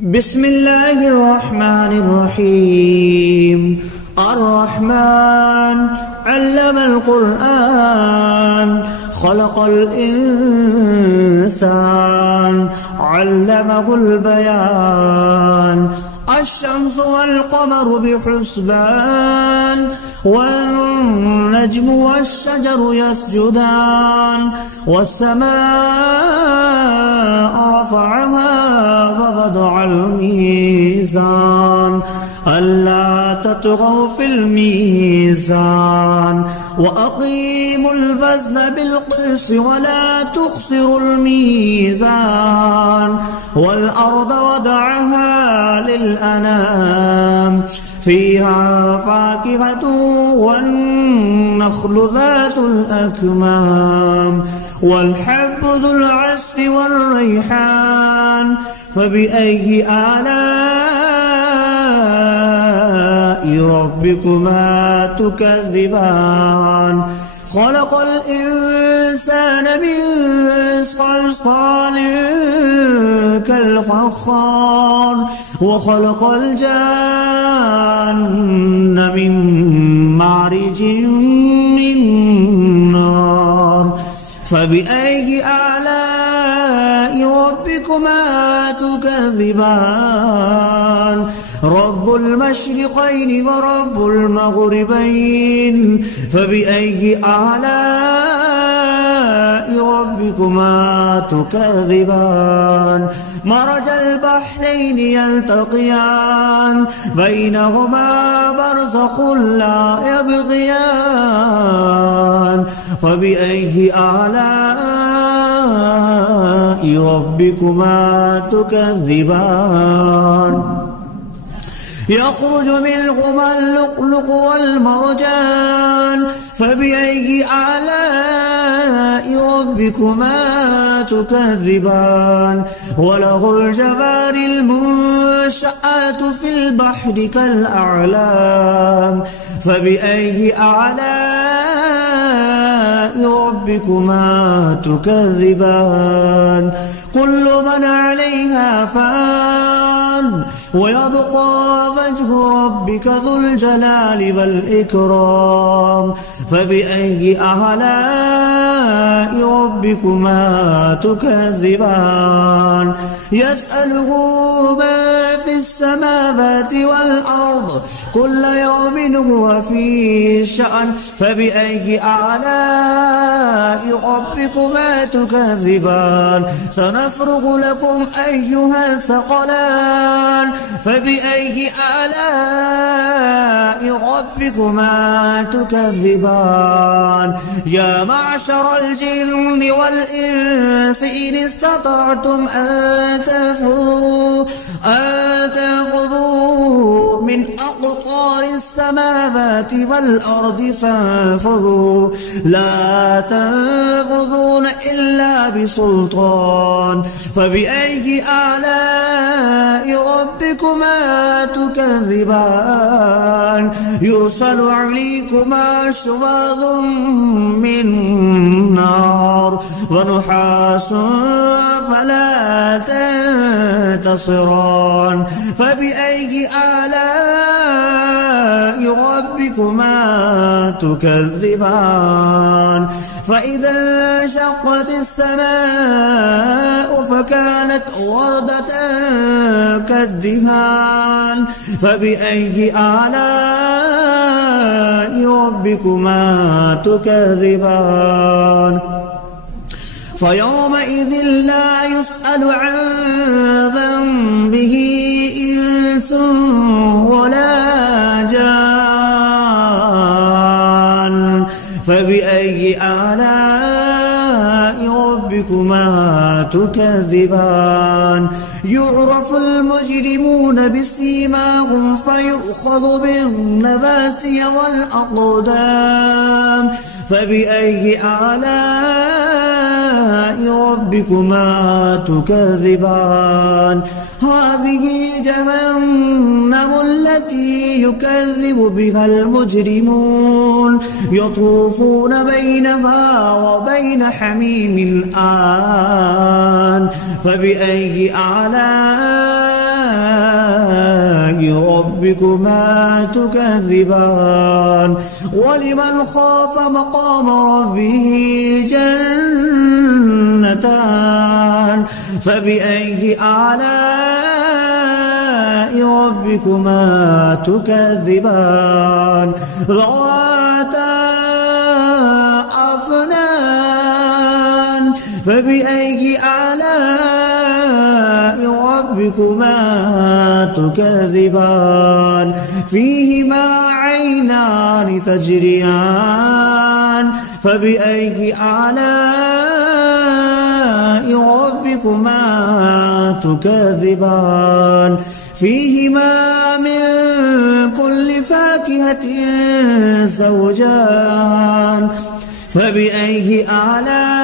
بسم الله الرحمن الرحيم. الرحمن علم القرآن خلق الإنسان علمه البيان. الشمس والقمر بحسبان والنجم والشجر يسجدان والسماء رفعها ووضع الميزان ألا تطغوا في الميزان وأقيموا الوزن بالقسط ولا تخسروا الميزان والأرض وضعها للأنام فيها فاكهة والنخل ذات الأكمام والحب ذو العصف والريحان فبأي آلاء ربكما تكذبان. خلق الإنسان من صلصال كالفخار وخلق الجان من مارج من نار فبأي آلاء ربكما تكذبان. رب المشرقين ورب المغربين فبأي آلاء ربكما تكذبان. مرج البحرين يلتقيان بينهما برزخ لا يبغيان فبأي آلاء ربكما تكذبان. يخرج منهما اللؤلؤ والمرجان فبأي آلاء ربكما تكذبان. وله الجوار المنشآت في البحر كالأعلام فبأي آلاء ربكما تكذبان. كل من عليها فان ويبقى وجه ربك ذو الجلال والإكرام فبأي آلاء ربكما تكذبان. يسأله ما في السماوات والأرض كل يوم هو في شأن فبأي آلاء ربكما تكذبان. سنفرغ لكم أيها الثقلان فبأي آلاء ربكما تكذبان. يا معشر الجن والإنس إن استطعتم أن تنفذوا من أقطار السماوات والأرض فانفذوا لا تنفذون إلا بسلطان فبأي آلاء ربكما تكذبان. يرسل عليكما شواظ من نار ونحاس فلا تنتصران فبأي آلاء ربكما تكذبان. فإذا انشقت السماء فكانت وردة كالدهان فبأي آلاء ربكما تكذبان. فيومئذ لا يسأل عن ذنبه إنس ولا جان فبأي آلاء ربكما تكذبان. يعرف المجرمون بسيماهم فيؤخذ بالنواسي والأقدام فبأي آلاء ربكما تكذبان. هذه جهنم التي يكذب بها المجرمون يطوفون بينها وبين حميم آن فبأي آلاء ربكما تكذبان ولمن خاف مقام ربه جنتان فبأي آلاء ربكما تكذبان ذواتا أفنان فبأي آلاء ربكما تكذبان فيهما عينان تجريان فبأي آلاء ربكما تكذبان فيهما من كل فاكهة زوجان فبأي آلاء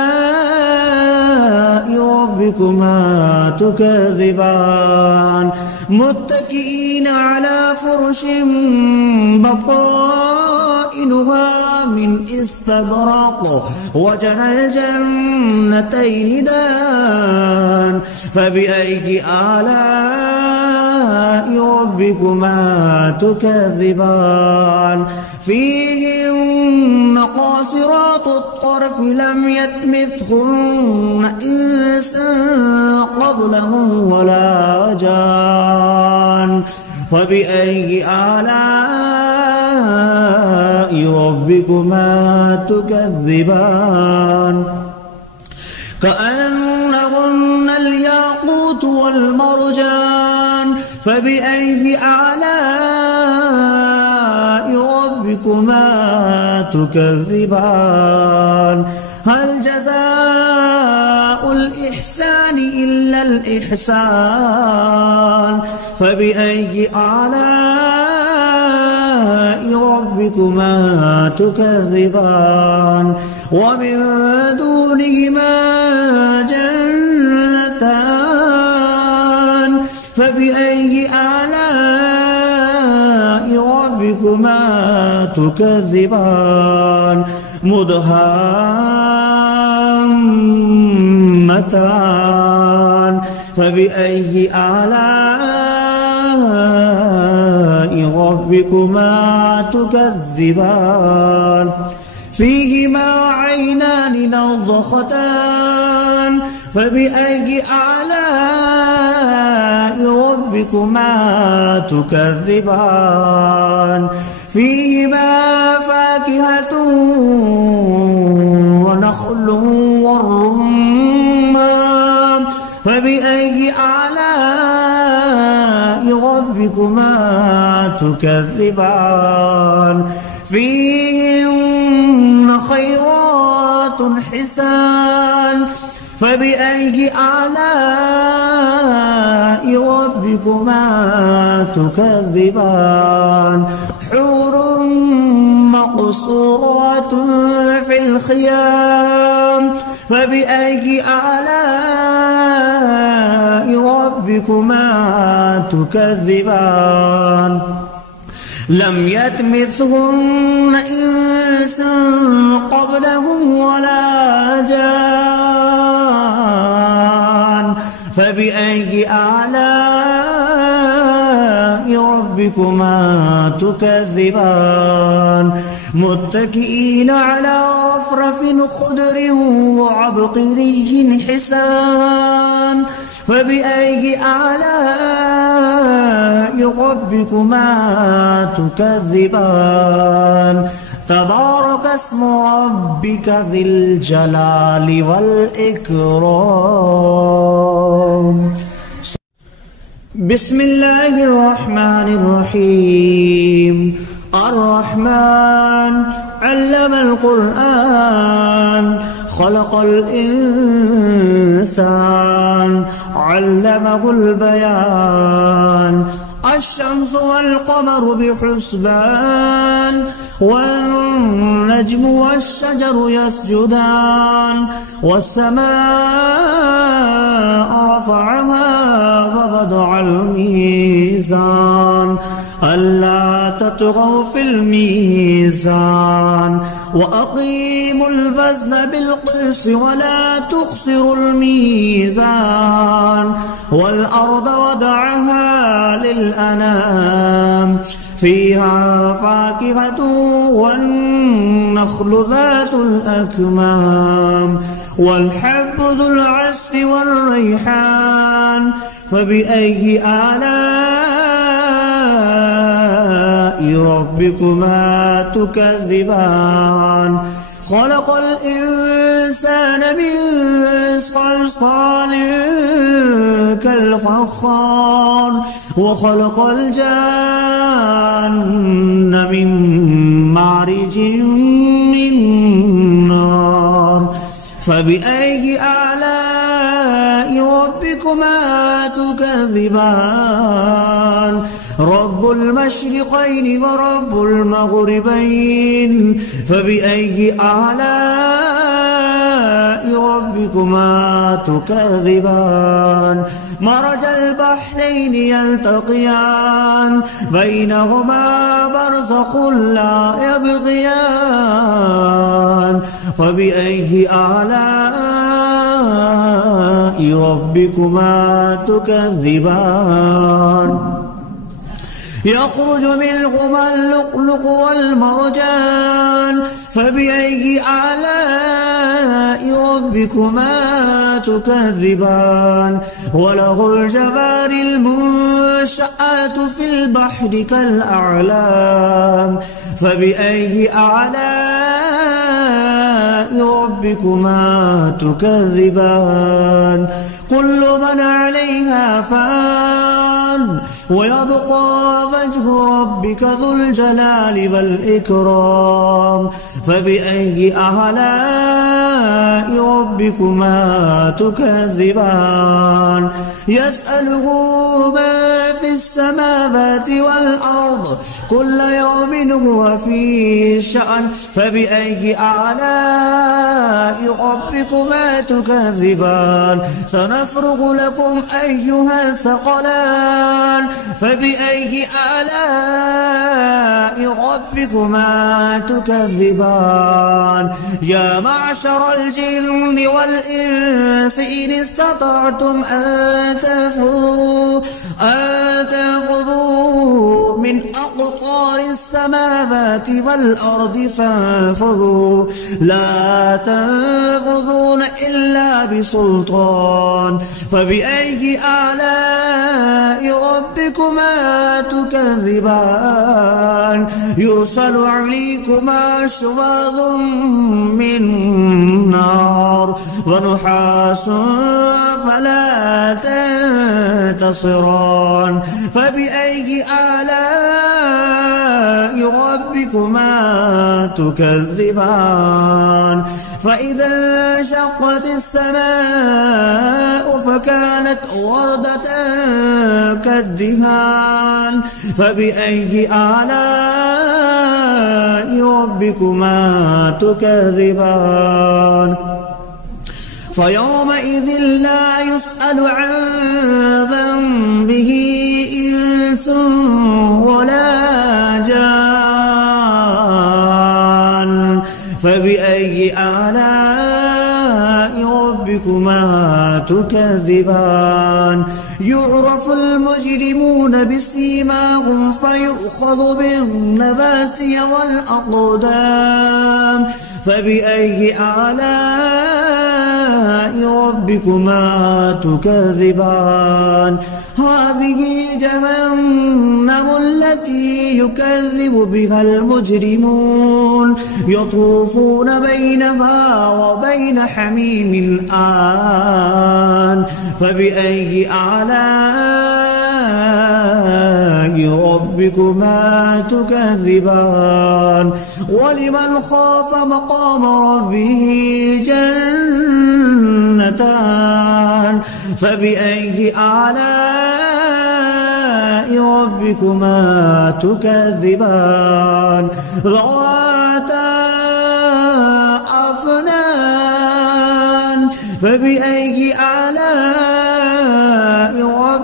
ربكما تكذبان متكئين على فرش بطائنها من استبرق وجنى الجنتين دان فبأي آلاء ربكما تكذبان فيهن قاصرات الطرف لم يطمثهن إنس قبلهم ولا جان فبأي آلاء ربكما تكذبان كأنهن الياقوت والمرجان فبأي آلاء ربكما تكذبان هل جزاء الإحسان إلا الإحسان فبأي آلاء ربكما تكذبان ومن دونهما جنتان فبأي آلاء ربكما تكذبان مدهامتان فبأي آلاء ربكما تكذبان فيهما عينان نضختان فبأي آلاء ربكما تكذبان فيهما فاكهة ونخل والرمان فبأي آلاء ربكما تكذبان فيهن خيرات حسان فبأي آلاء ربكما تكذبان حور مقصورات في الخيام فبأي آلاء ربكما تكذبان لم يطمثهن إنس قبلهم ولا جان فبأي آلاء ربكما تكذبان متكئين على رفرف خضر وعبقري حسان فبأي آلاء ربكما تكذبان تبارك اسم ربك ذي الجلال والإكرام بسم الله الرحمن الرحيم الرحمن علم القرآن خلق الإنسان علمه البيان الشمس والقمر بحسبان والنجم والشجر يسجدان والسماء رفعها ووضع الميزان ألا تطغوا في الميزان وأقيموا الوزن بالقسط ولا تخسروا الميزان والأرض وضعها للأنام فيها فاكهة والنخل ذات الأكمام والحب ذو العصف والريحان فبأي آلاء ربكما تكذبان خلق الإنسان من صلصال كالفخار وخلق الجان من مارج من نار فبأي آلاء ربكما تكذبان رب المشرقين ورب المغربين فبأي آلاء ربكما تكذبان مرج البحرين يلتقيان بينهما برزخ لا يبغيان فبأي آلاء ربكما تكذبان يخرج منهما اللؤلؤ والمرجان فبأي آلاء ربكما تكذبان وله الجوار المنشآت في البحر كالأعلام فبأي آلاء ربكما تكذبان كل من عليها فان ويبقى وجه ربك ذو الجلال والإكرام فبأي آلاء ربكما تكذبان يسأله ما في السماوات والأرض كل يوم هو في شأن فبأي آلاء ربكما تكذبان سنفرغ لكم أيها الثقلان فبأي آلاء ربكما تكذبان يا معشر الجن والإنس إن استطعتم أن تنفذوا من أقطار السماوات والأرض فانفذوا لا تنفذون إلا بسلطان فبأي آلاء ربكما تكذبان يرسل عليكما شواظ من نار ونحاس فلا تنتصران فبأي آلاء ربكما تكذبان فإذا انشقت السماء فكانت وردة كالدهان فبأي آلاء ربكما تكذبان فيومئذ لا يسأل عن ذنبه إنس ولا جان فبأي آلاء ربكما تكذبان يعرف المجرمون بسيماهم فيؤخذ بالنواسي والأقدام فبأي آلاء ربكما تكذبان هذه جهنم التي يكذب بها المجرمون يطوفون بينها وبين حميم آن فبأي آلاء ربكما تكذبان ولمن خاف مقام ربه جنتان فبأي آلاء ربكما تكذبان ذواتا أفنان فبأي آلاء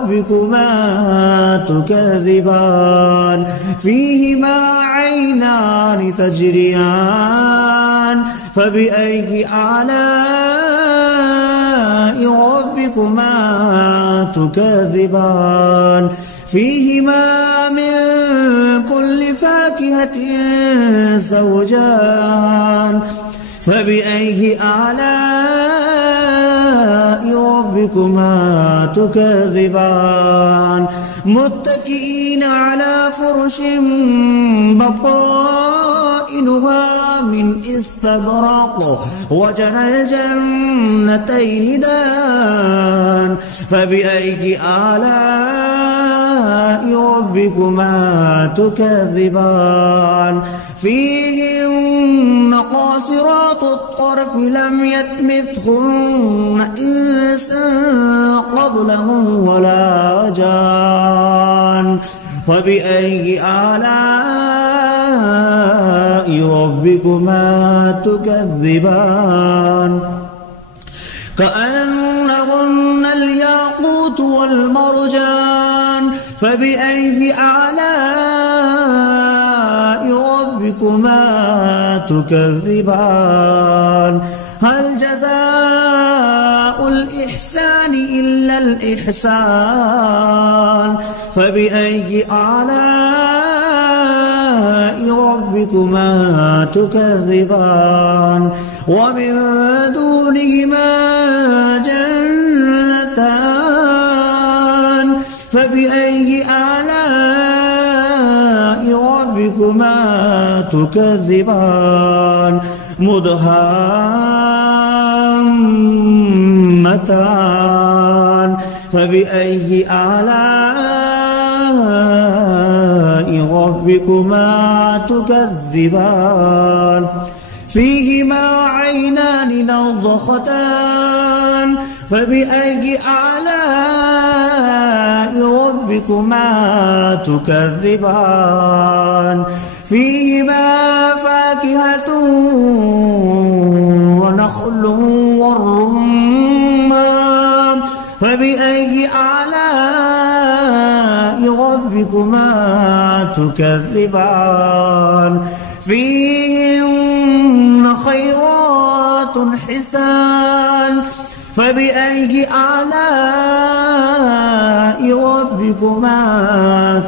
ربكما تكذبان فيهما عينان تجريان فبأي آلاء ربكما تكذبان فيهما من كل فاكهة زوجان فبأي آلاء ربكما تكذبان متكئين على فرش بطائنها من استبرق وجنى الجنتين دان فبأي آلاء ربكما تكذبان فيهن قاصرات الطرف لم يطمثهن إنس قبلهم ولا جان فبأي آلاء ربكما تكذبان كأنهن الياقوت والمرجان فبأي آلاء ربكما تكذبان هل جزاء الإحسان إلا الإحسان فبأي آلاء ربكما تكذبان ومن دونهما جنتان فبأي آلاء ربكما تكذبان مدهامتان فبأي آلاء ربكما تكذبان فيهما عينان نضختان فبأي آلاء ربكما تكذبان فيهما فاكهة ونخل والرمان فبأي آلاء ربكما تكذبان فيهن خيرات حسان فبأي آلاء ربكما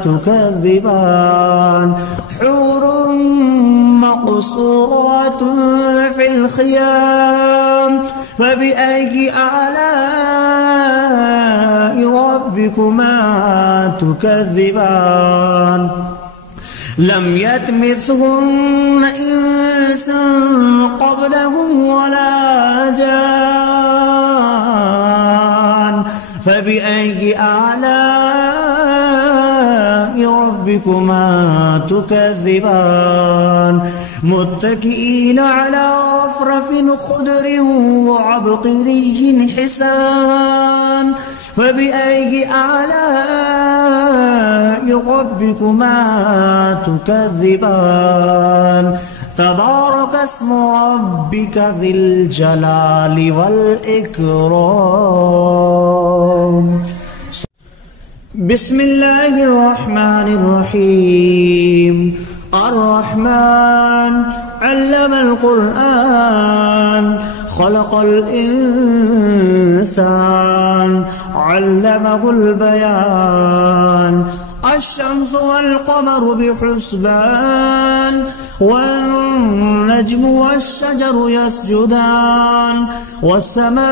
تكذبان حور مقصورات في الخيام فبأي آلاء ربكما تكذبان لم يطمثهن إنس قبلهم ولا جان فبأي آلاء ربكما تكذبان متكئين على رفرف خضر وعبقري حسان فبأي آلاء ربكما تكذبان تبارك اسم ربك ذي الجلال والإكرام بسم الله الرحمن الرحيم الرحمن علم القرآن خلق الإنسان علمه البيان الشمس والقمر بحسبان والنجم والشجر يسجدان والسماء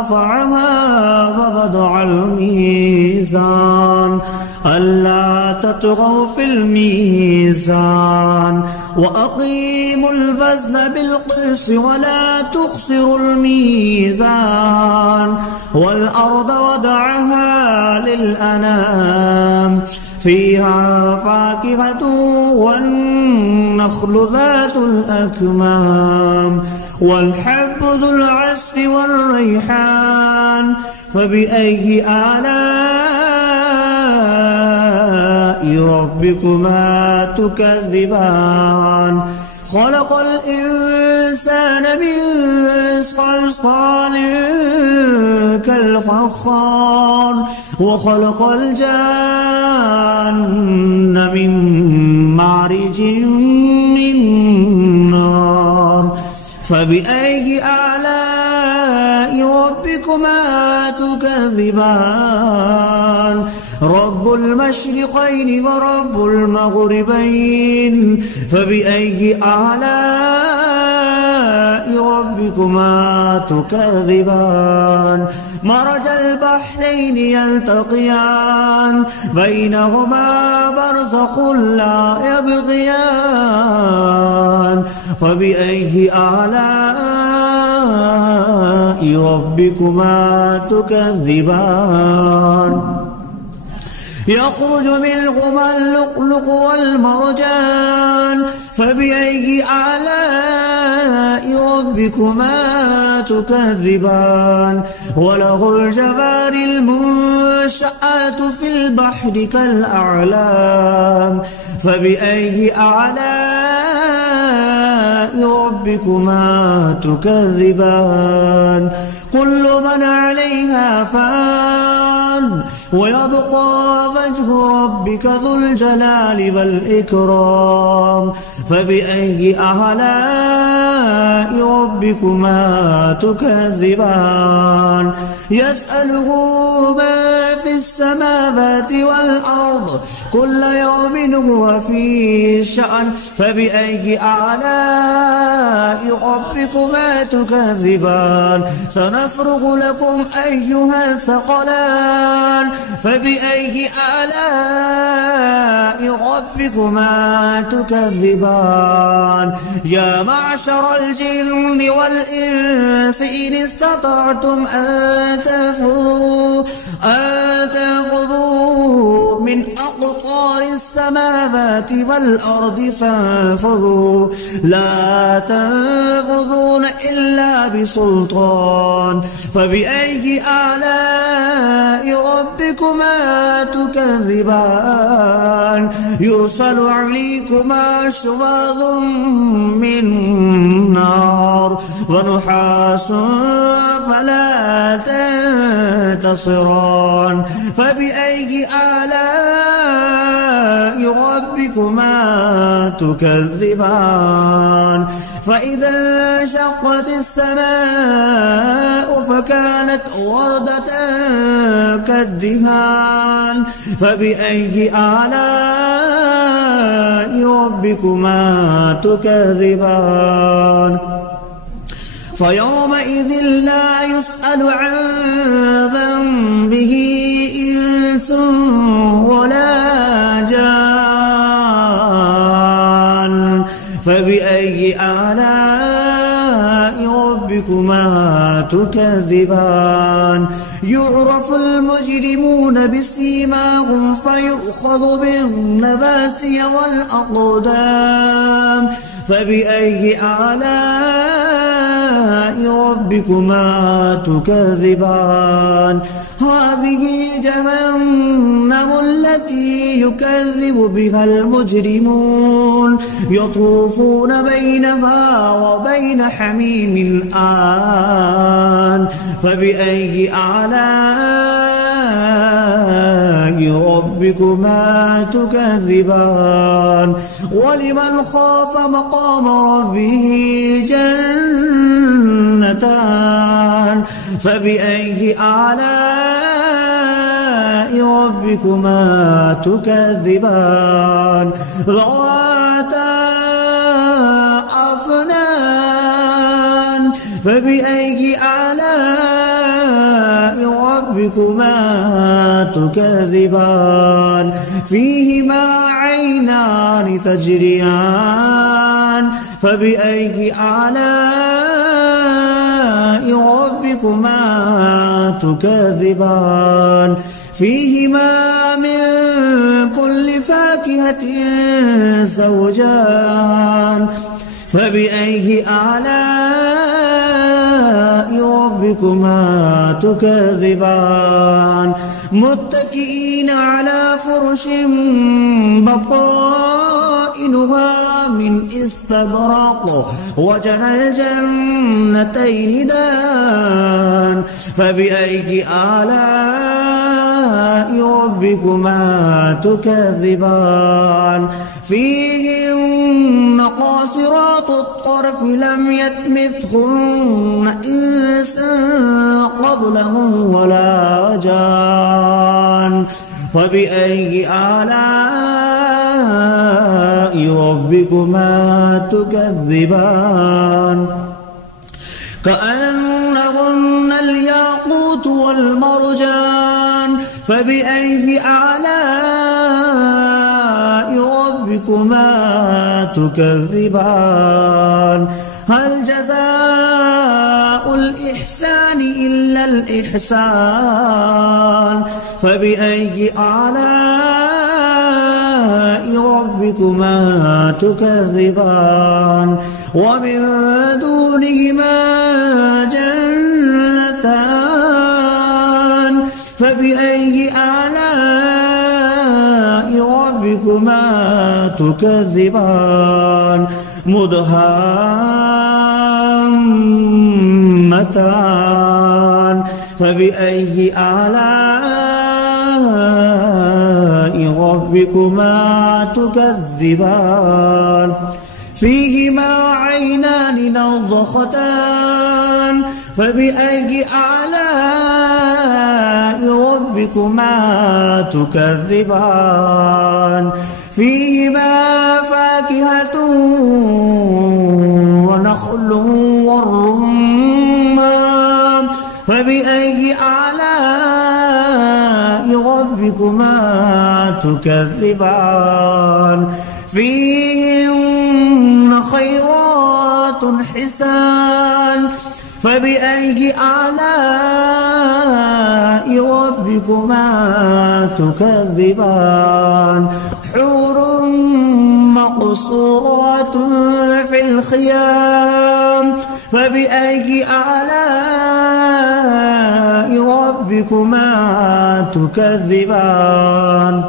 رفعها ووضع الميزان ألا تطغوا في الميزان وأقيموا الوزن بالقسط ولا تخسروا الميزان والأرض وضعها للأنام فيها فاكهة والنخل ذات الأكمام والحب ذو العصف والريحان فبأي آلاء ربكما تكذبان خلق الإنسان من صلصال كالفخار وخلق الجان من مارج من نار فبأي آلاء ربكما تكذبان رب المشرقين ورب المغربين فبأي آلاء ربكما تكذبان مرج البحرين يلتقيان بينهما برزخ لا يبغيان فبأي آلاء ربكما تكذبان يخرج منهما اللؤلؤ والمرجان فبأي آلاء ربكما تكذبان وله الجوار المنشآت في البحر كالأعلام فبأي آلاء ربكما تكذبان كل من عليها فان ويبقى وجه ربك ذو الجلال والإكرام فبأي آلاء ربكما تكذبان يسأله ما في السماوات والأرض كل يوم هو في شأن فبأي آلاء ربكما تكذبان سنفرغ لكم أيها الثقلان فبأي آلاء ربكما تكذبان يا معشر الجن والإنس إن استطعتم أن تنفذوا من أقطار السماوات والأرض فانفذوا لا تنفذون إلا بسلطان فبأي آلاء ربكما تكذبان يرسل عليكما شواظ من نار ونحاس فلا تنتصران فبأي آلاء ربكما تكذبان فإذا انشقت السماء فكانت وردة كالدهان فبأي آلاء ربكما تكذبان فيومئذ لا يسأل عن ذنبه إنس ولا جان فبأي آلاء ربكما تكذبان يعرف المجرمون بسيماهم فيؤخذ بالنواسي والأقدام فبأي آلاء ربكما تكذبان هذه جهنم التي يكذب بها المجرمون يطوفون بينها وبين حميم آن فبأي آلاء ربكما تكذبان ولمن خاف مقام ربه جنتان فبأي آلاء ربكما تكذبان ذواتا أفنان فبأي آلاء ربكما تكذبان فيهما عينان تجريان فبأي آلاء ربكما تكذبان فيهما من كل فاكهة زوجان فبأي آلاء ربكما تكذبان متكئين على فرش بطائنها من استبرق وجنى الجنتين دان فبأي آلاء ربكما تكذبان فيهن قاصرات الطرف لم يطمثهن إنس قبلهم ولا جان فبأي آلاء ربكما تكذبان كأنهن الياقوت والمرجان فبأي آلاء ربكما تكذبان هل جزاء الإحسان إلا الإحسان فبأي آلاء ربكما تكذبان ومن دونهما جنتان فبأي آلاء ربكما تكذبان مدهامتان فبأي آلاء ربكما تكذبان فيهما عينان نضختان فبأي آلاء ربكما تكذبان فيهما فاكهة ونخل والرمان فبأي آلاء ربكما تكذبان فيهن خيرات حسان فبأي آلاء ربكما تكذبان حور مقصورات في الخيام فبأي آلاء ربكما تكذبان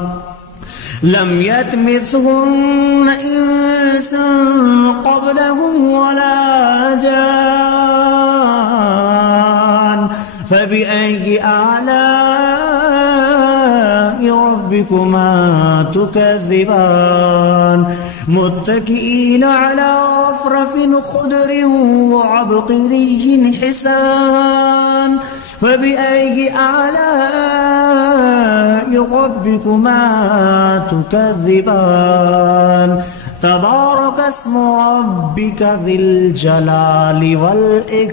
لم يطمثهن إنس قبلهم ولا جان فبأي آلاء ربكما تكذبان متكئين على رفرف خضر وعبقري حسان فبأي آلاء ربكما تكذبان تبارك اسم ربك ذي الجلال والإكرام